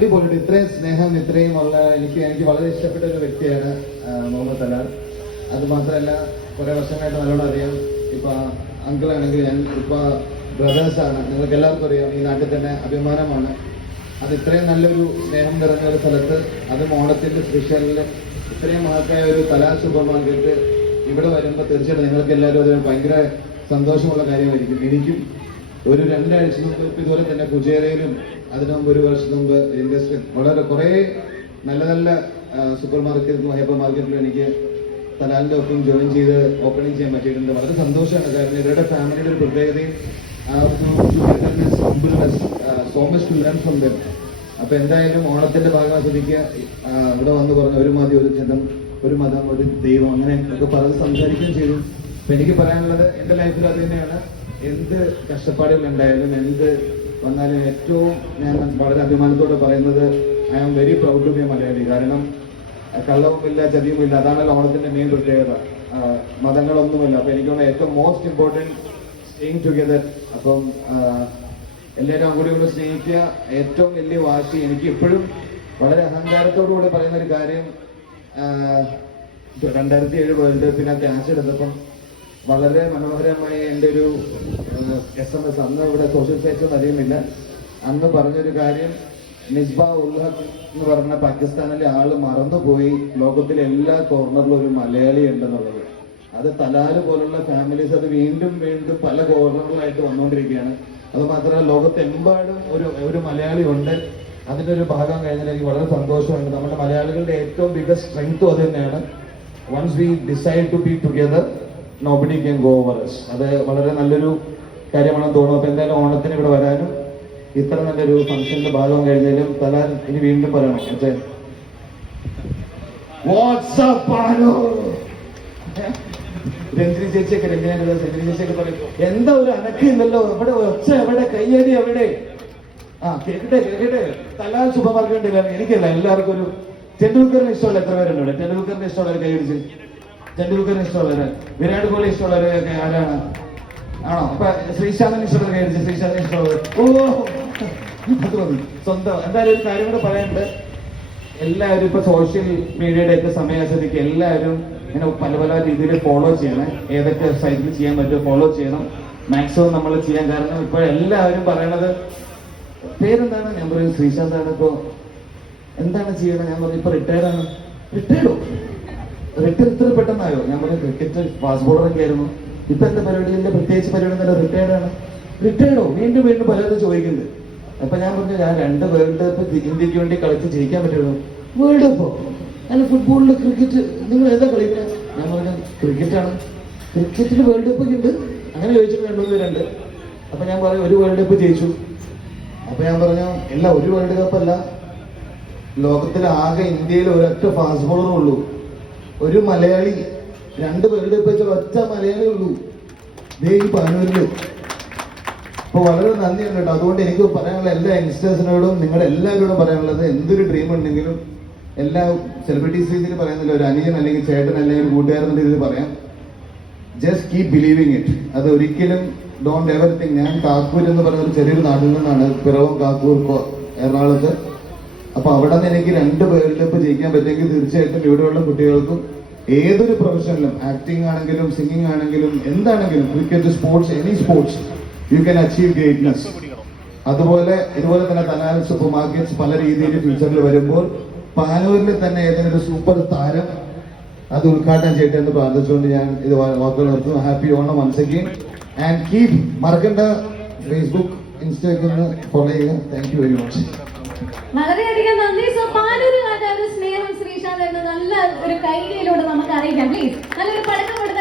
അടിപൊളി ഇത്രയും സ്നേഹം ഇത്രയും ഉള്ള എനിക്ക് വളരെ ഇഷ്ടപ്പെട്ട ഒരു വ്യക്തിയാണ് മുഹമ്മദ് തലാൽ. അത് മാത്രമല്ല കുറെ വർഷങ്ങളായിട്ട് നല്ലോണം അറിയാം. ഇപ്പൊ അങ്കിൾ ആണെങ്കിൽ ഞാൻ ഇപ്പൊ ബ്രദേഴ്സാണ്. നിങ്ങൾക്ക് എല്ലാവർക്കും അറിയാം, ഈ നാട്ടിൽ തന്നെ അഭിമാനമാണ്. അത് ഇത്രയും നല്ലൊരു സ്നേഹം നിറഞ്ഞ ഒരു സ്ഥലത്ത്, അതും ഓണത്തിന്റെ സ്പെഷ്യലില് ഇത്രയും മഹത്തായ ഒരു തലാൽ സൂപ്പർ മാർക്കറ്റ് ഇവിടെ വരുമ്പോൾ തീർച്ചയായിട്ടും നിങ്ങൾക്ക് എല്ലാവരും അത് ഭയങ്കര സന്തോഷമുള്ള കാര്യമായിരിക്കും. എനിക്കും ഒരു 2 ആഴ്ച മുമ്പ് ഇതുപോലെ തന്നെ കുജേരയിലും അതിനു മുമ്പ് 1 വർഷം മുമ്പ് ഇൻഡസ്ട്രി വളരെ കുറേ നല്ല നല്ല സൂപ്പർ മാർക്കറ്റിലും ഹൈപ്പർ മാർക്കറ്റിലും എനിക്ക് തലാലിന്റെ ഒപ്പം ജോയിൻ ചെയ്ത് ഓപ്പണിംഗ് ചെയ്യാൻ പറ്റിയിട്ടുണ്ട്. വളരെ സന്തോഷമാണ്. കാരണം ഇവരുടെ ഫാമിലിയുടെ ഒരു പ്രത്യേകതയും so much to learn from them. അപ്പൊ എന്തായാലും ഓണത്തിന്റെ ഭാഗമായി ശ്രദ്ധിക്കുക. ഇവിടെ വന്ന് പറഞ്ഞ ഒരു മതി ഒരു ജനം, ഒരു മതം, ഒരു ദൈവം, അങ്ങനെ ഒക്കെ പറഞ്ഞ് സംസാരിക്കുകയും ചെയ്തു. അപ്പൊ എനിക്ക് പറയാനുള്ളത് എന്റെ ലൈഫിൽ അത് തന്നെയാണ്. എന്ത് കഷ്ടപ്പാടുകൾ ഉണ്ടായാലും എന്ത് വന്നാലും ഏറ്റവും ഞാൻ വളരെ അഭിമാനത്തോടെ പറയുന്നത് I am very proud to be Malayali. കാരണം കള്ളവുമില്ല ചതിയുമില്ല, അതാണല്ലോ ഓണത്തിന്റെ മെയിൻ പ്രത്യേകത. മതങ്ങളൊന്നുമില്ല. അപ്പൊ എനിക്ക് തോന്നുന്നത് ഏറ്റവും മോസ്റ്റ് ഇമ്പോർട്ടൻറ്റ് സ്റ്റേയിങ് ടുഗെദർ. അപ്പം എല്ലാവരും അങ്ങോട്ടും ഇങ്ങോട്ടും സ്നേഹിക്കുക. ഏറ്റവും വലിയ വാശി എനിക്ക് എപ്പോഴും വളരെ അഹങ്കാരത്തോടുകൂടി പറയുന്ന ഒരു കാര്യം, 2007 വേൾഡ് കപ്പിന് ക്യാച്ച് എടുത്തപ്പം വളരെ മനോഹരമായ എൻ്റെ ഒരു SMS അന്ന് ഇവിടെ സോഷ്യൽ സൈറ്റ്സ് അറിയുന്നില്ല. അന്ന് പറഞ്ഞൊരു കാര്യം, മിസ്ബാ ഉൽ ഹഖ് എന്ന് പറഞ്ഞ പാകിസ്ഥാനിലെ ആള് മറന്നുപോയി ലോകത്തിലെ എല്ലാ കോർണറിലും ഒരു മലയാളി ഉണ്ടെന്നുള്ളത്. അത് തലാല് പോലുള്ള ഫാമിലീസ് അത് വീണ്ടും വീണ്ടും പല കോർണറിലായിട്ട് വന്നുകൊണ്ടിരിക്കുകയാണ്. അത് മാത്രമല്ല ലോകത്തെമ്പാടും ഒരു മലയാളി ഉണ്ട്. അതിന്റെ ഒരു ഭാഗം കഴിഞ്ഞാൽ എനിക്ക് വളരെ സന്തോഷമുണ്ട്. നമ്മുടെ മലയാളികളുടെ ഏറ്റവും ബിഗ്ഗസ്റ്റ് സ്ട്രെങ്ത്തും അത് തന്നെയാണ്. Once we decide to be together nobody can go over us. അത് വളരെ നല്ലൊരു കാര്യമാണെന്ന് തോന്നുന്നു. അപ്പൊ എന്തായാലും ഓണത്തിന് ഇവിടെ വരാനും ഇത്ര നല്ലൊരു ഫംഗ്ഷന്റെ ഭാഗം കഴിഞ്ഞാലും തലാൽ ഇനി വീണ്ടും പറയണം. രഞ്ജിനി ചേച്ചിയൊക്കെ പറയും, എന്താ ഒരു അനക്കില്ലല്ലോ, എവിടെ ഒച്ച, എവിടെ കയ്യടി, എവിടെ? കേക്കട്ടെ. തലാൽ സൂപ്പർ മാർക്കറ്റ് എനിക്കല്ല, എല്ലാവർക്കും ഒരു ടെണ്ടുൽക്കറിന് ഇഷ്ടമുള്ള എത്ര പേരുണ്ട് ഇവിടെ? ടെണ്ടുൽക്കറിന് ഇഷ്ടമുള്ളവർ കൈയടിച്ച്. ടെണ്ടുൽക്കറിന് ഇഷ്ടമുള്ളവര്, വിരാട് കോഹ്ലി ഇഷ്ടമുള്ളവരൊക്കെ ആരാണ്? ആണോ? അപ്പൊ ശ്രീശാന്തിന് ഇഷ്ടമുള്ള കൈയടിച്ച്. ശ്രീശാന്തിന് ഇഷ്ടമുള്ളത് അത് മതി. സ്വന്തം എന്തായാലും ഒരു കാര്യം കൂടെ പറയാനുണ്ട്. എല്ലാവരും ഇപ്പൊ സോഷ്യൽ മീഡിയയുടെ ഒക്കെ സമയാസരിക്ക് എല്ലാവരും ഇങ്ങനെ പല രീതിയിൽ ഫോളോ ചെയ്യണം. ഏതൊക്കെ സൈറ്റിൽ ചെയ്യാൻ പറ്റുമോ ഫോളോ ചെയ്യണം. മാക്സിമം നമ്മൾ ചെയ്യാൻ. കാരണം ഇപ്പൊ എല്ലാവരും പറയണത് പേരെന്താണ്? ഞാൻ പറയും ശ്രീശാന്താണ്. ഇപ്പൊ എന്താണ് ചെയ്യണം? ഞാൻ പറയും ഇപ്പൊ റിട്ടയർഡാണ്. റിട്ടയർഡോ? റിട്ടയർ ഇത്ര പെട്ടെന്നായോ? ഞാൻ പറയും ക്രിക്കറ്റ് ഫാസ്റ്റ് ബോളറൊക്കെ ആയിരുന്നു. ഇപ്പൊ എന്താ പരിപാടി? എന്റെ പ്രത്യേകിച്ച് പരിപാടി തന്നെ റിട്ടയർഡാണ്. റിട്ടയർഡോ? വീണ്ടും പലരും ചോദിക്കുന്നത്. അപ്പൊ ഞാൻ പറഞ്ഞു, ഞാൻ 2 വേൾഡ് കപ്പ് ഇന്ത്യക്ക് വേണ്ടി കളിച്ച് ജയിക്കാൻ പറ്റുള്ളൂ. വേൾഡ് കപ്പോ? അല്ല ഫുട്ബോളിൽ ക്രിക്കറ്റ് നിങ്ങൾ ഏതാ കളിക്കുന്നത്? ഞാൻ പറഞ്ഞു ക്രിക്കറ്റാണ്. ക്രിക്കറ്റിൽ വേൾഡ് കപ്പ് ഒക്കെ ഉണ്ട്. അങ്ങനെ ചോദിച്ചിട്ട് 2 പേരുണ്ട്. അപ്പൊ ഞാൻ പറയും ഒരു വേൾഡ് കപ്പ് ജയിച്ചു. അപ്പൊ ഞാൻ പറഞ്ഞു ഇല്ല, ഒരു വേൾഡ് കപ്പ് അല്ല, ലോകത്തിലെ ആകെ ഇന്ത്യയിൽ ഒരൊറ്റ ഫാസ്റ്റ് ബോളറേ ഉള്ളൂ, ഒരു മലയാളി. 2 വേൾഡ് കപ്പ് വെച്ചാൽ ഒറ്റ മലയാളി ഉള്ളൂ ദേ ഈ പാനൂരില്. അപ്പൊ വളരെ നന്ദിയുണ്ട് കേട്ടോ. അതുകൊണ്ട് എനിക്ക് പറയാനുള്ള എല്ലാ യങ്സ്റ്റേഴ്സിനോടും നിങ്ങളുടെ എല്ലാവരോടും പറയാനുള്ളത്, എന്തൊരു ഡ്രീം ഉണ്ടെങ്കിലും എല്ലാ സെലിബ്രിറ്റീസ് രീതിയിൽ പറയുന്നില്ല, ഒരു അനിയൻ അല്ലെങ്കിൽ ചേട്ടൻ അല്ലെങ്കിൽ കൂട്ടുകാരൻ എന്ന രീതിയിൽ പറയാം, ജസ്റ്റ് കീപ് ബിലീവിങ് ഇറ്റ്. അത് ഒരിക്കലും ഡോണ്ട് എവർ തിങ്ക്. ഞാൻ കാക്കൂർ എന്ന് പറഞ്ഞ ഒരു ചെറിയൊരു നാട്ടിൽ നിന്നാണ്, പിറവം കാക്കൂർ എറണാകുളത്ത്. അപ്പൊ അവിടെ നിന്ന് എനിക്ക് 2 വേൾഡ് കപ്പ് ജയിക്കാൻ പറ്റുമെങ്കിൽ തീർച്ചയായിട്ടും ഇവിടെയുള്ള കുട്ടികൾക്കും ഏതൊരു പ്രൊഫഷനിലും, ആക്ടിങ് ആണെങ്കിലും സിംഗിങ് ആണെങ്കിലും എന്താണെങ്കിലും, cricket, sports, any sports, you can achieve greatness. ഇതുപോലെ തന്നെ തലാൽ സൂപ്പർ മാർക്കറ്റ്സ് പല രീതിയിൽ ഫ്യൂച്ചറിൽ വരുമ്പോൾ പാനൂരിൽ തന്നെ ഏതെങ്കിലും ഒരു സൂപ്പർ താരം അത് ഉദ്ഘാടനം ചെയ്യട്ടെ എന്ന് പ്രാർത്ഥിച്ചുകൊണ്ട് ഞാൻ ഇത് വാക്കുകൾ നിർത്തുന്നു. Happy Onam once again and keep. മറക്കണ്ട, ഫേസ്ബുക്ക്, ഇൻസ്റ്റാഗ്രാം ഫോളോ ചെയ്യുക. Thank you very much. വളരെയധികം നന്ദി. സോ പാനൂരുകാരുടെ ഒരു സ്നേഹം ശ്രീശാന്ത് എന്ന നല്ല ഒരു കൈയിലൂടെ നമുക്ക് അറിയിക്കാം. പ്ലീസ് നല്ലൊരു പടക്കം കൊടുത്ത